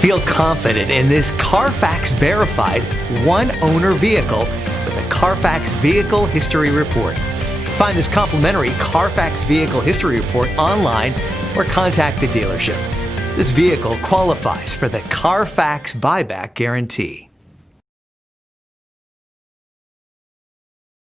Feel confident in this CARFAX verified one-owner vehicle with a CARFAX Vehicle History Report. Find this complimentary CARFAX Vehicle History Report online or contact the dealership. This vehicle qualifies for the CARFAX Buyback Guarantee.